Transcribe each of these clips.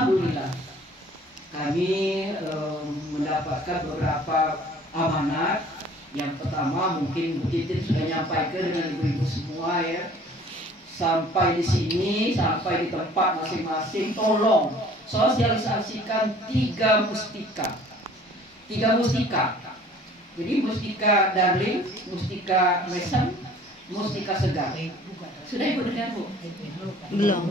Alhamdulillah kami mendapatkan beberapa amanat. Yang pertama mungkin Bu Titin sudah nyampaikan dengan ibu-ibu semua ya. Sampai di sini, sampai di tempat masing-masing, tolong sosialisasikan 3 mustika. 3 mustika. Jadi mustika Darling, mustika Mesem, mustika Segar. Sudah ibu dengar Bu? Belum.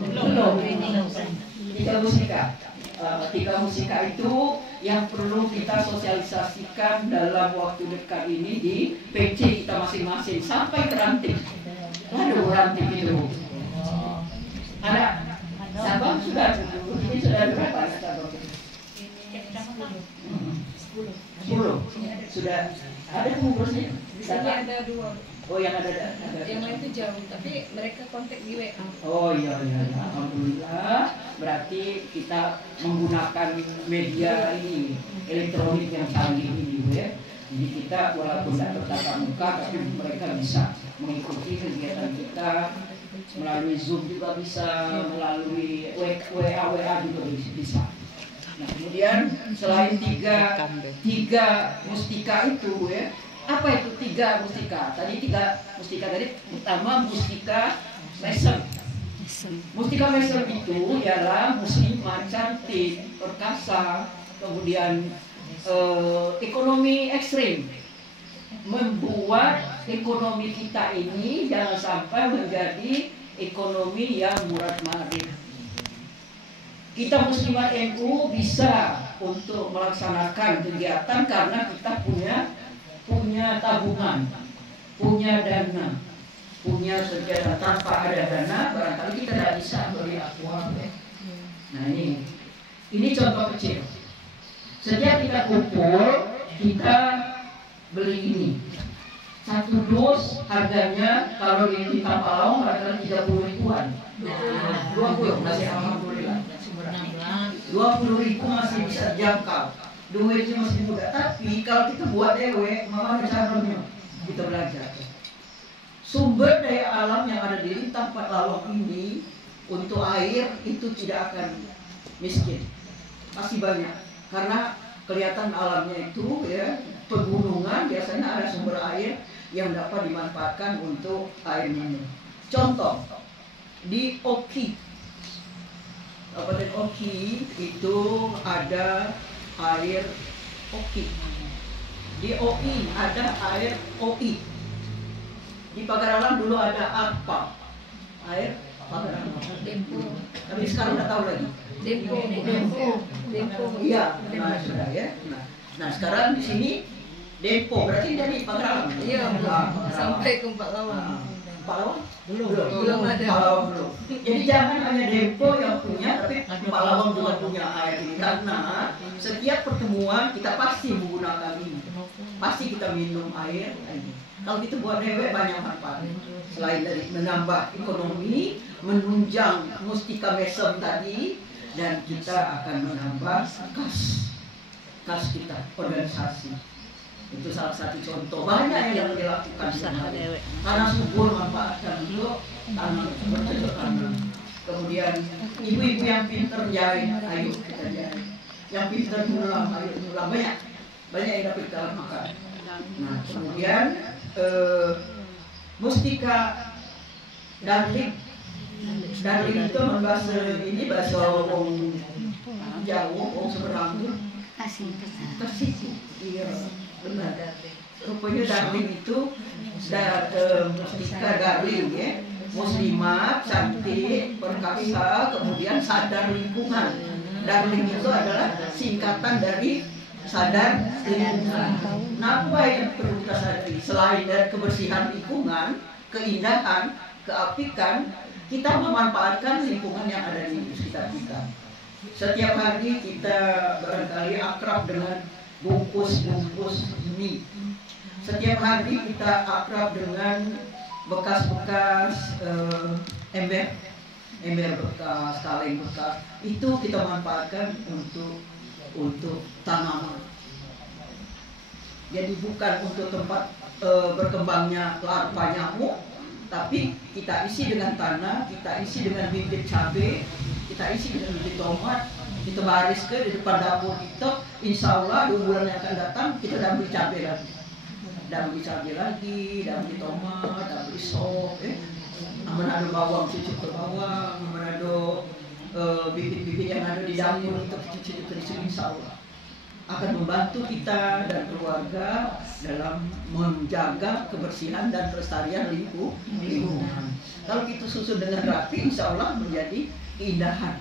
3 mustika. 3 mustika itu yang perlu kita sosialisasikan dalam waktu dekat ini di PC kita masing-masing sampai ke ranting. Ada ranting itu. Ada. Sabang sudah. Ini sudah berapa Sabang? 10. Sudah. Ada pengurusnya? Di sini ada 2. Oh, yang ada. Yang lain itu jauh, tapi mereka kontak di WA. Oh iya. Alhamdulillah. Berarti kita menggunakan media ini elektronik yang canggih ini ya. Jadi kita walaupun tidak bertatap muka, tapi mereka bisa mengikuti kegiatan kita melalui Zoom juga bisa, melalui WA juga bisa. Nah kemudian selain tiga mustika itu ya. Apa itu 3 mustika? Tadi 3 mustika tadi pertama mustika Mesem. Mustika Mesem itu ialah muslimah cantik, perkasa, kemudian ekonomi ekstrim, membuat ekonomi kita ini jangan sampai menjadi ekonomi yang murah marih. Kita muslimat NU bisa untuk melaksanakan kegiatan karena kita punya tabungan, punya dana, punya sejarah. Tanpa ada dana barangkali kita tidak bisa beli aqua. Nah ini contoh kecil. Setiap kita kumpul kita beli ini. 1 dus harganya kalau di Tapalong barangkali 30 ribuan. 20 masih alhamdulillah. 20.000 masih bisa jangkau. Duitnya masih muda, tapi kalau kita buat dewe, mama caranya kita belajar. Sumber daya alam yang ada di tempat lalong ini untuk air itu tidak akan miskin, pasti banyak. Karena kelihatan alamnya itu ya, pegunungan biasanya ada sumber air yang dapat dimanfaatkan untuk air minum. Contoh di Oki, Kabupaten Oki itu ada air Oki. Di OI ada air OI. Di Pagaralam dulu ada apa? Air Pagaralam. Dempo. Tapi sekarang nggak tahu lagi. Dempo. Iya, nah sudah ya. Nah sekarang di sini Dempo berarti dari Pagaralam. Iya, sampai ke Pak Lawang. Pak Lawang? Belum ada. Pak Lawang belum. Jadi jangan hanya Dempo yang punya, tapi Pak Lawang juga punya air ini. Karena setiap pertemuan kita pasti menggunakan ini. Pasti kita minum air ini. Kalau kita buat dewe banyak manfaat. Selain dari menambah ekonomi, menunjang mustika mesem tadi, dan kita akan menambah kas kita, organisasi. Itu salah satu contoh. Banyak yang dilakukan karena subur manfaatkan untuk tanam bercocok tanam. Kemudian ibu-ibu yang pintar jahit, ayo kita jahit. Yang pintar nyulam, ayo nyulam, banyak yang dapat kita makan. Nah kemudian mustika Darling itu bahasa ini bahasa orang Jawa, orang Seberang kasih. Iya benar. Rupanya Darling itu mustika Darling ya, muslimah, cantik, perkasa, kemudian sadar lingkungan. Darling itu adalah singkatan dari sadar lingkungan. Nah, apa yang perlu kita sadari? Selain dari kebersihan lingkungan, keindahan, keapikan, kita memanfaatkan lingkungan yang ada di sekitar kita. Setiap hari kita barangkali akrab dengan bungkus-bungkus mie. Setiap hari kita akrab dengan bekas-bekas ember bekas, kaleng bekas. Itu kita manfaatkan untuk tanaman. Jadi bukan untuk tempat berkembangnya larva nyamuk, tapi kita isi dengan tanah, kita isi dengan bibit cabai, kita isi dengan bibit tomat, kita baris ke di depan dapur kita, insya Allah 2 bulan yang akan datang kita dah beli cabai lagi, dah beli tomat, dah beli sop, mana ada bawang cucuk ke bawang, mana ada bibit-bibit yang ada di dapur itu cucuk ke situ, insya Allah akan membantu kita dan keluarga dalam menjaga kebersihan dan pelestarian lingkungan. Kalau kita susun dengan rapi, insya Allah menjadi keindahan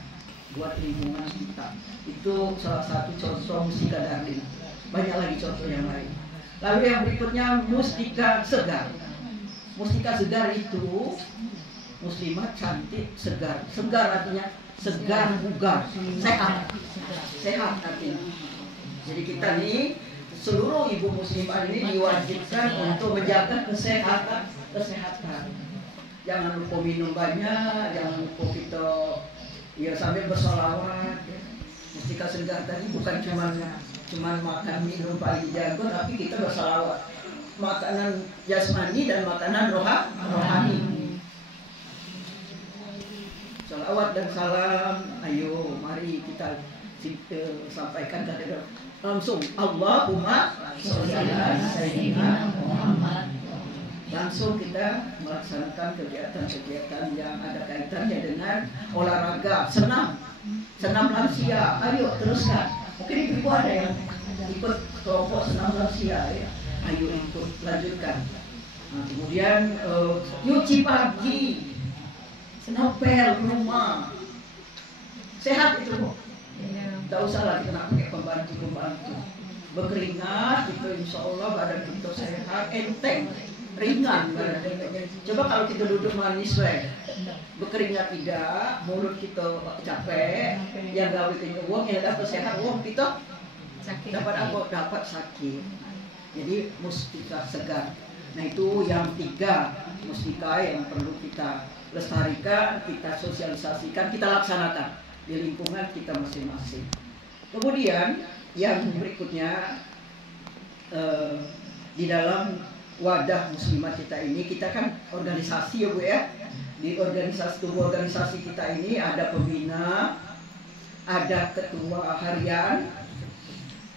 buat lingkungan kita. Itu salah satu contoh mustika Darling. Banyak lagi contoh yang lain. Lalu yang berikutnya mustika segar. Mustika segar itu muslimat cantik segar. Segar artinya segar, bugar, sehat artinya. Jadi kita nih seluruh ibu muslimah ini diwajibkan untuk menjaga kesehatan. Jangan lupa minum banyak, jangan lupa kita ya sambil bersolawat. Mustika segar tadi bukan cuma makan minum paling jago, tapi kita bersolawat. Makanan jasmani dan makanan rohani. Salawat dan salam, ayo mari kita sampaikan kepada langsung Allahumma sholli ala sayyidina Muhammad. Langsung kita melaksanakan kegiatan-kegiatan yang ada kaitannya dengan olahraga, senam lansia. Ayo teruskan. Mungkin ibu ada yang ikut kelompok senam lansia ya. Ayo ikut lanjutkan. Nah, kemudian nyuci pagi, ngepel rumah, sehat itu Bu. Tidak usah lagi kena pakai pembantu. Berkeringat itu insya Allah badan kita sehat, enteng, ringan badan. Coba kalau kita duduk manis berkeringat tidak, mulut kita capek, yang gawe kita uang, yang dapat sehat uang kita dapat sakit. Jadi mustika segar. Nah itu yang 3 mustika yang perlu kita lestarikan, kita sosialisasikan, kita laksanakan di lingkungan kita masing-masing. Kemudian yang berikutnya di dalam wadah muslimat kita ini, kita kan organisasi ya Bu ya. Di tubuh organisasi kita ini ada pembina, ada ketua harian,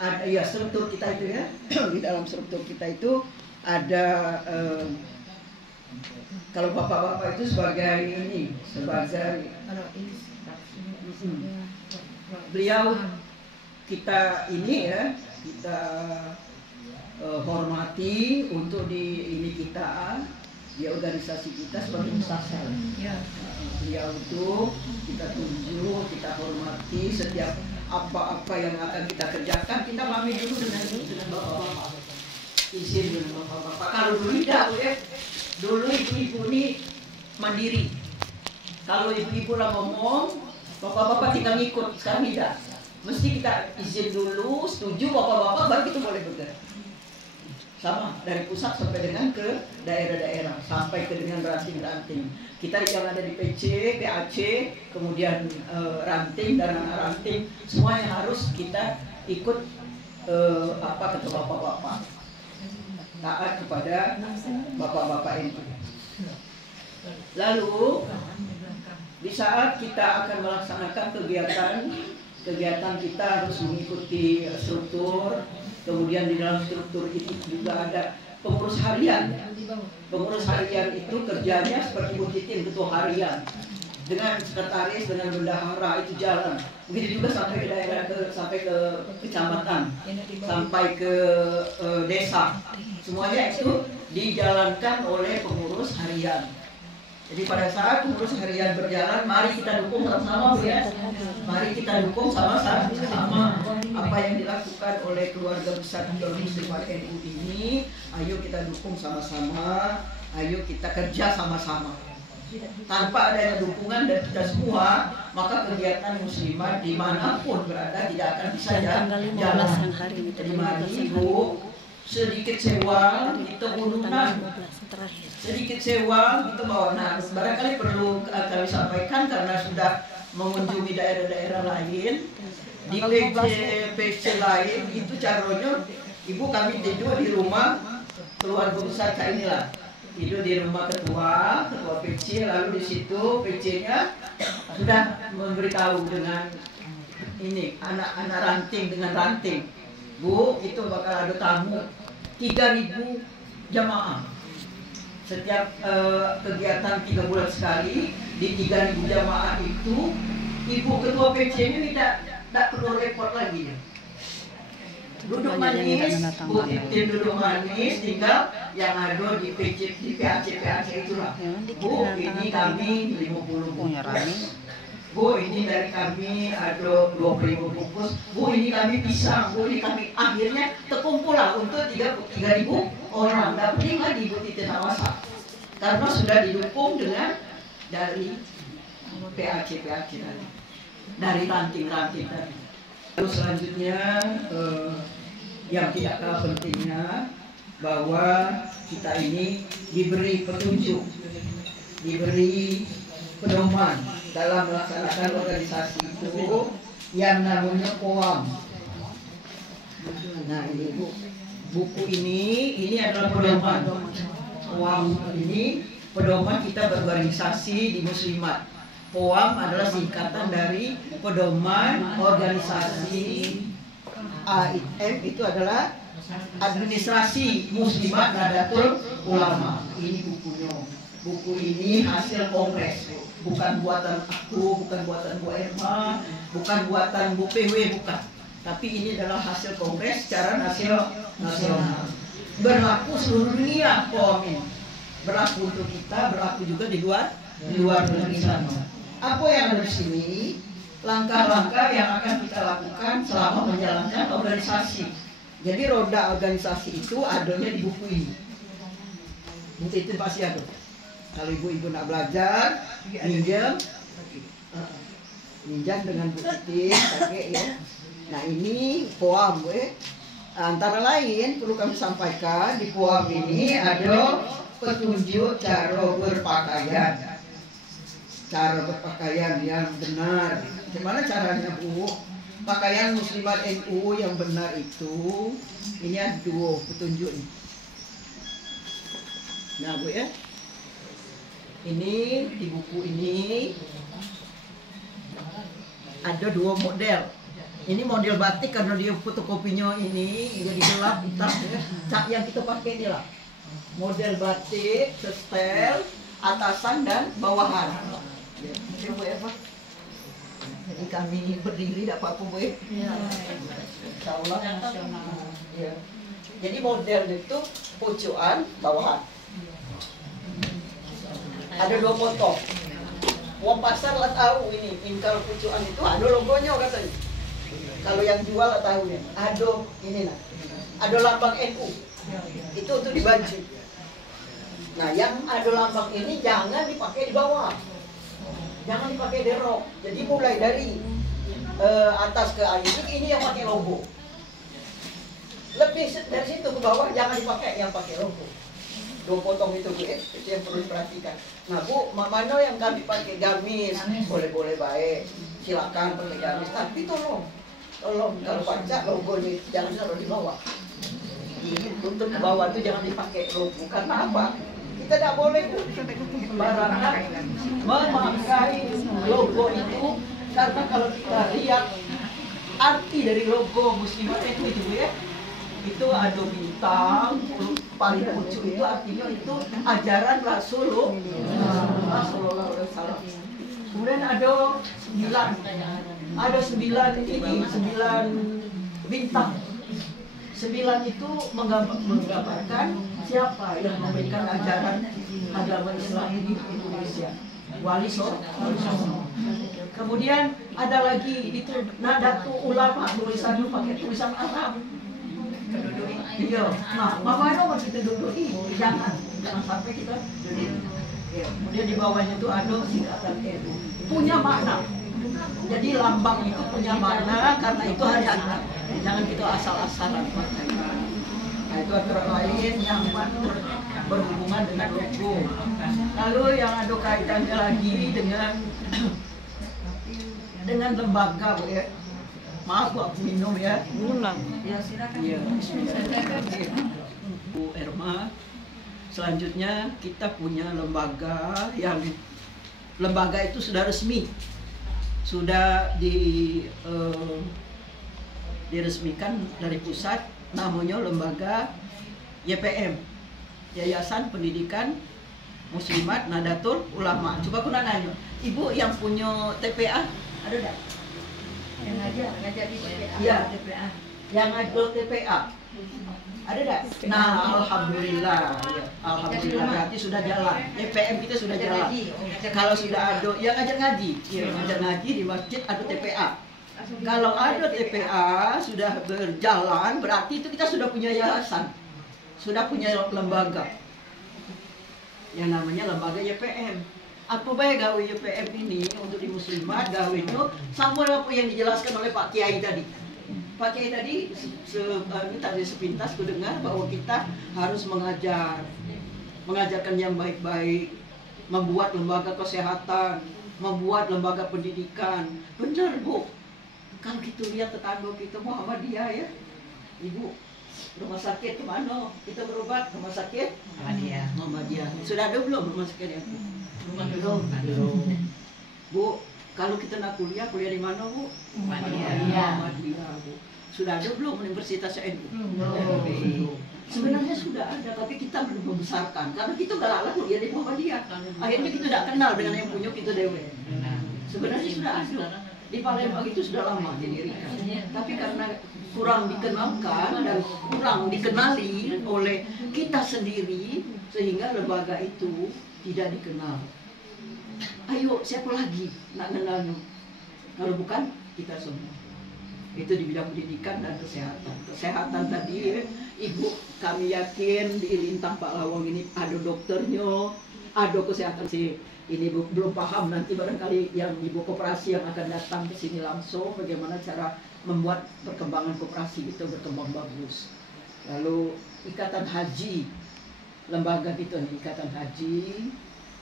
ada ya struktur kita itu ya. Di dalam struktur kita itu ada kalau bapak-bapak itu sebagai beliau kita ini ya, kita hormati untuk di organisasi kita sebagai mustasar. Beliau itu kita tunjuk, kita hormati setiap apa-apa yang akan kita kerjakan, kita pamit dulu dengan bapak-bapak. Izin dengan bapak-bapak. Kalau dulu tidak ya, dulu ibu-ibu ini mandiri. Kalau ibu-ibu lah ngomong, bapak-bapak tinggal ngikut. Sekarang tidak. Mesti kita izin dulu, setuju bapak-bapak, baru kita boleh bergerak. Sama, dari pusat sampai dengan ke daerah-daerah, sampai ke dengan ranting-ranting. Kita yang ada di PC, PAC, kemudian ranting dan anak ranting, semuanya harus kita ikut kata bapak-bapak. Taat kepada bapak-bapak itu. Lalu di saat kita akan melaksanakan kegiatan kita harus mengikuti struktur. Kemudian di dalam struktur itu juga ada pengurus harian. Pengurus harian itu kerjanya seperti Bu Titin, ketua harian, dengan sekretaris, dengan bendahara itu jalan. Begitu juga sampai ke daerah, sampai ke kecamatan, sampai ke desa. Semuanya itu dijalankan oleh pengurus harian. Jadi pada saat pengurus harian berjalan, mari kita dukung sama-sama Bu ya. Mari kita dukung sama-sama apa yang dilakukan oleh keluarga besar Muslimat NU ini. Ayo kita dukung sama-sama, ayo kita kerja sama-sama. Tanpa adanya dukungan dari kita semua, maka kegiatan muslimat dimanapun berada tidak akan bisa jalan. Jadi mari Bu, sedikit sewa kita urunan, sedikit sewa kita bawa. Nah, barangkali perlu kami sampaikan karena sudah mengunjungi daerah-daerah lain di PC lain itu caranya ibu kami tidur di rumah keluarga besar kayak inilah, tidur di rumah ketua PC, lalu di situ PC-nya sudah memberitahu dengan ini anak-anak ranting dengan ranting. Bu, itu bakal ada tamu 3.000 jamaah. Setiap kegiatan 3 bulan sekali di 3.000 jamaah itu, ibu ketua PC ini tidak perlu repot lagi ya. Duduk manis, Bu Titin duduk manis, tinggal yang ada di PC, di PAC itulah. Bu, ini kami 50 bungkus. Bu, ini dari kami ada 20.000 bungkus. Bu, ini kami pisang. Bu, ini kami akhirnya terkumpul lah untuk 3.000 orang. Dan penting lagi Bu Titin Awasa, karena sudah didukung dengan dari PAC tadi, dari ranting-ranting tadi. Lalu selanjutnya yang tidak kalah pentingnya bahwa kita ini diberi petunjuk, diberi pedoman dalam melaksanakan organisasi itu yang namanya POAM. Nah ini buku ini adalah pedoman. POAM ini pedoman kita berorganisasi di Muslimat. POAM adalah singkatan dari pedoman organisasi AIM, itu adalah administrasi Muslimat Nahdlatul Ulama. Ini bukunya. Buku ini hasil kongres, bukan buatan aku, bukan buatan Bu Erma, bukan buatan Bu PW, bukan. Tapi ini adalah hasil kongres secara nasional. Berlaku seluruh dunia POAM ini. Berlaku untuk kita, berlaku juga di luar negeri sana. Apa yang ada di sini? Langkah-langkah yang akan kita lakukan selama menjalankan organisasi. Jadi roda organisasi itu adanya di buku ini. Buku itu pasti ada. Kalau ibu-ibu nak belajar, minjam dengan Bu Titin, pakai ya. Nah ini POAM, antara lain perlu kami sampaikan di POAM ini ada petunjuk cara berpakaian. Cara berpakaian yang benar. Gimana caranya Bu? Pakaian Muslimat NU yang benar itu, ini ada 2 petunjuk. Nah Bu ya, ini di buku ini ada 2 model. Ini model batik karena dia fotokopinya ini jadi gelap hitam ya. Yang kita pakai ini lah. Model batik, setel, atasan dan bawahan. Ya, Bu Eva. Jadi kami berdiri tidak apa-apa Bu. Insya Allah nasional. Ya. Jadi model itu pojokan bawahan. Ada 2 potong. Wong pasar lah tahu ini. Kalau pojokan itu ada logonya katanya. Kalau yang jual lah tahu ya. Ada ini nah. Ada lambang NU. Itu untuk di baju. Nah, yang ada lambang ini jangan dipakai di bawah. Jangan dipakai di rok. Jadi mulai dari atas ke atas ini yang pakai logo. Lebih dari situ ke bawah jangan dipakai yang pakai logo. 2 potong itu Bu, itu yang perlu diperhatikan. Nah Bu, mana yang kami pakai gamis, boleh-boleh baik, silakan pakai gamis. Tapi tolong kalau baca logonya jangan taruh di bawah. Untuk ke bawah itu jangan dipakai logo. Karena apa? Kita tidak boleh sembarangan memakai logo itu, karena kalau kita lihat arti dari logo Muslimat itu ya, itu ada bintang paling pucuk, itu artinya itu ajaran Rasulullah SAW. Kemudian ada 9 bintang. 9 itu menggambarkan siapa yang memberikan ajaran agama Islam di Indonesia. Wali Songo. Kemudian ada lagi itu Nahdlatul Ulama, tulisannya pakai tulisan Arab. Iya. Nah, mana kita duduk ini? Jangan sampai kita duduk. Ya. Kemudian di bawahnya itu ada singkatan NU. Punya makna. Jadi lambang itu punya makna karena itu hakikat. Jangan kita asal-asalan pakai. Nah, itu antara lain yang berhubungan dengan logo. Lalu yang ada kaitannya lagi dengan lembaga Bu ya. Maaf Bu, aku minum ya. Ya silakan. Ya. Bu Erma. Selanjutnya kita punya lembaga itu sudah resmi. sudah diresmikan dari pusat, namanya lembaga YPM, Yayasan Pendidikan Muslimat Nahdlatul Ulama. Coba aku nanya, ibu yang punya TPA ada enggak? Yang ngajar di TPA. Iya, yang ngajar TPA ada enggak? Nah, alhamdulillah, ya. Alhamdulillah berarti sudah jalan. YPM kita sudah jalan. Kalau sudah ada yang ngajar ngaji, ya, ngajar ngaji di masjid ada TPA. Kalau ada TPA sudah berjalan, berarti itu kita sudah punya yayasan, sudah punya lembaga yang namanya lembaga YPM. Apa baik gawe YPM ini untuk di muslimat, gawe itu sama apa yang dijelaskan oleh Pak Kiai tadi. Pak Kiai tadi tadi sepintas ku dengar bahwa kita harus mengajarkan yang baik-baik, membuat lembaga kesehatan, membuat lembaga pendidikan. Benar, Bu. Kalau kita lihat tetangga kita Muhammadiyah ya, Ibu, rumah sakit kemana? Kita berobat rumah sakit Muhammadiyah. Sudah ada belum rumah sakit ya? Belum. Bu, kalau kita nak kuliah di mana, Bu? Muhammadiyah, Bu. Sudah ada belum Universitas NU? Belum. Sebenarnya sudah ada, tapi kita belum membesarkan karena kita nggak lalu kuliah di Muhammadiyah. Akhirnya kita tidak kenal dengan yang punya kita dewe. Sebenarnya sudah ada. Di Palembang itu sudah lama didirikan, tapi karena kurang dikenalkan dan kurang dikenali oleh kita sendiri sehingga lembaga itu tidak dikenal. Ayo, siapa lagi nak kenalnya? Kalau bukan kita semua. Itu di bidang pendidikan dan kesehatan. Kesehatan tadi, Ibu, kami yakin di Lintang Pak Lawang ini ada dokternya, ada kesehatan sih. Ini belum paham, nanti barangkali yang Ibu koperasi yang akan datang ke sini langsung bagaimana cara membuat perkembangan koperasi itu berkembang bagus. Lalu ikatan haji, lembaga kita nih, ikatan haji,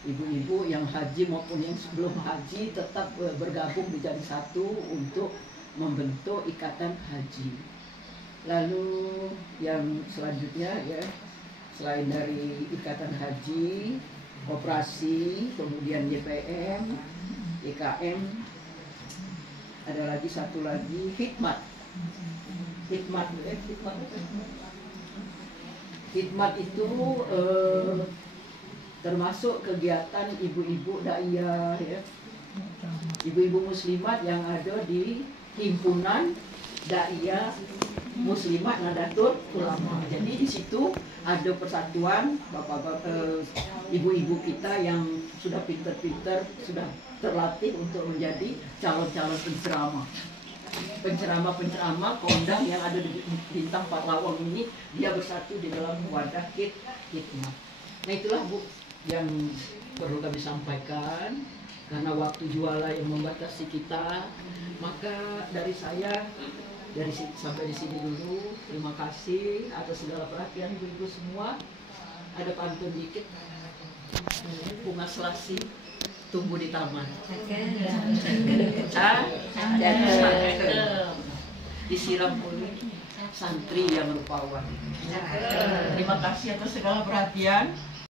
ibu-ibu yang haji maupun yang sebelum haji tetap bergabung menjadi satu untuk membentuk ikatan haji. Lalu yang selanjutnya ya, selain dari ikatan haji, koperasi, kemudian YPM, YKM, ada lagi satu lagi hikmat. Hikmat itu termasuk kegiatan ibu-ibu daiyah ya, ibu-ibu muslimat yang ada di himpunan daiyah Muslimat Nahdlatul Ulama. Jadi di situ ada persatuan bapak-bapak, ibu-ibu kita yang sudah pinter-pinter, sudah terlatih untuk menjadi calon-calon penceramah kondang yang ada di Lintang Pak Lawang ini. Dia bersatu di dalam wadah hikmat. Nah itulah, Bu, yang perlu kami sampaikan. Karena waktu jualan yang membatasi kita, maka dari saya sampai di sini dulu. Terima kasih atas segala perhatian ibu-ibu semua. Ada pantun dikit. Bunga selasi tumbuh di taman. Disiram oleh santri yang rupawan. Terima kasih atas segala perhatian.